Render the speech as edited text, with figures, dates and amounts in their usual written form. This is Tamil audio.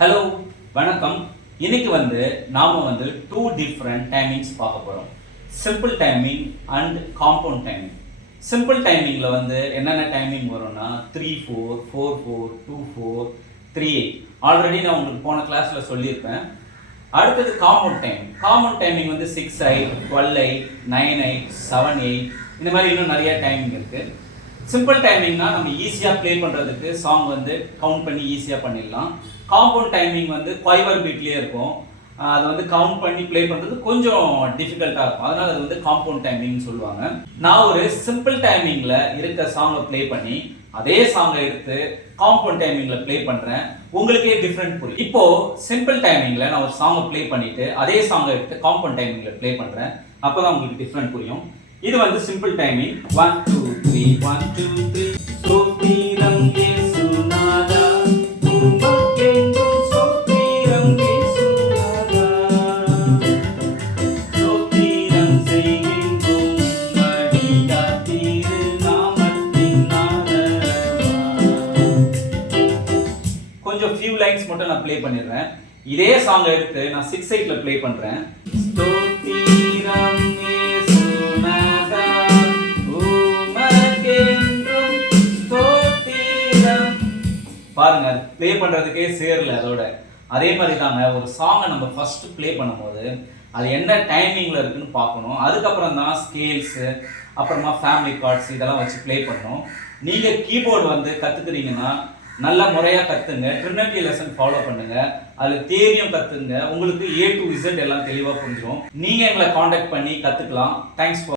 ஹலோ வணக்கம். இன்னைக்கு நாம டூ டிஃப்ரெண்ட் டைமிங்ஸ் பார்க்க போறோம். Simple timing and compound timing. Simple டைமிங்ல என்னென்ன டைமிங் வரும்னா 3-4, 4-4, 2-4, 3-8. ஆல்ரெடி நான் உங்களுக்கு போன கிளாஸ்ல சொல்லியிருப்பேன். அடுத்தது காம்பவுண்ட் டைமிங். காம்பவுண்ட் டைமிங் 6-8, 12-8, 9-8, 7-8 இந்த மாதிரி இன்னும் நிறைய டைமிங் இருக்கு. சிம்பிள் டைமிங்னா நம்ம ஈஸியாக ப்ளே பண்ணுறதுக்கு சாங் கவுண்ட் பண்ணி ஈஸியாக பண்ணிடலாம். காம்பவுண்ட் டைமிங் குவைவர் பீட்லேயே இருக்கும். அது கவுண்ட் பண்ணி ப்ளே பண்ணுறது கொஞ்சம் டிஃபிகல்ட்டாக இருக்கும். அதனால் அது காம்பவுண்ட் டைமிங்னு சொல்லுவாங்க. நான் ஒரு சிம்பிள் டைமிங்கில் இருக்க சாங்கை ப்ளே பண்ணி அதே சாங்கை எடுத்து காம்பவுண்ட் டைமிங்கில் ப்ளே பண்ணுறேன். உங்களுக்கே டிஃப்ரெண்ட் புரியும். இப்போது சிம்பிள் டைமிங்கில் நான் ஒரு சாங்கை ப்ளே பண்ணிவிட்டு அதே சாங்கை எடுத்து காம்பவுண்ட் டைமிங்கில் ப்ளே பண்ணுறேன். அப்போ தான் உங்களுக்கு டிஃப்ரெண்ட் புரியும். இது சிம்பிள் டைமிங். 1 2 3 1 2 3 சோத்திரம் இயேசுநாதா உமக்கென்றும் சோத்திரம் இயேசுநாதா சோத்திரம் செய்கின்றோம் அடியார் திருநாமத்தின் ஆதரவா. கொஞ்சம் few லைன்ஸ் மட்டும் நான் ப்ளே பண்ணிடுறேன். இதே சாங் எடுத்து நான் 6-8ல ப்ளே பண்றேன். ஸ்தோத்திரம் பாருங்க, ப்ளே பண்றதுக்கே சேரல. அதே மாதிரி தாங்க ஒரு சாங்கை நம்ம ஃபர்ஸ்ட் ப்ளே பண்ணும்போது அது என்ன டைமிங்ல இருக்குன்னு பார்க்கணும். அதுக்கப்புறம் தான் ஸ்கேல்ஸ், அப்புறமா ஃபேமிலி கார்ட்ஸ் இதெல்லாம் வச்சு ப்ளே பண்ணணும். நீங்க கீபோர்டு கத்துக்கிறீங்கன்னா நல்ல முறையா கத்துங்க. ட்ரினிட்டி லெசன் ஃபாலோ பண்ணுங்க. அதுல தேரியம் கத்துங்க. உங்களுக்கு A to Z எல்லாம் தெளிவா புரிஞ்சிடும். நீங்க எங்களை காண்டாக்ட் பண்ணி கத்துக்கலாம். Thanks for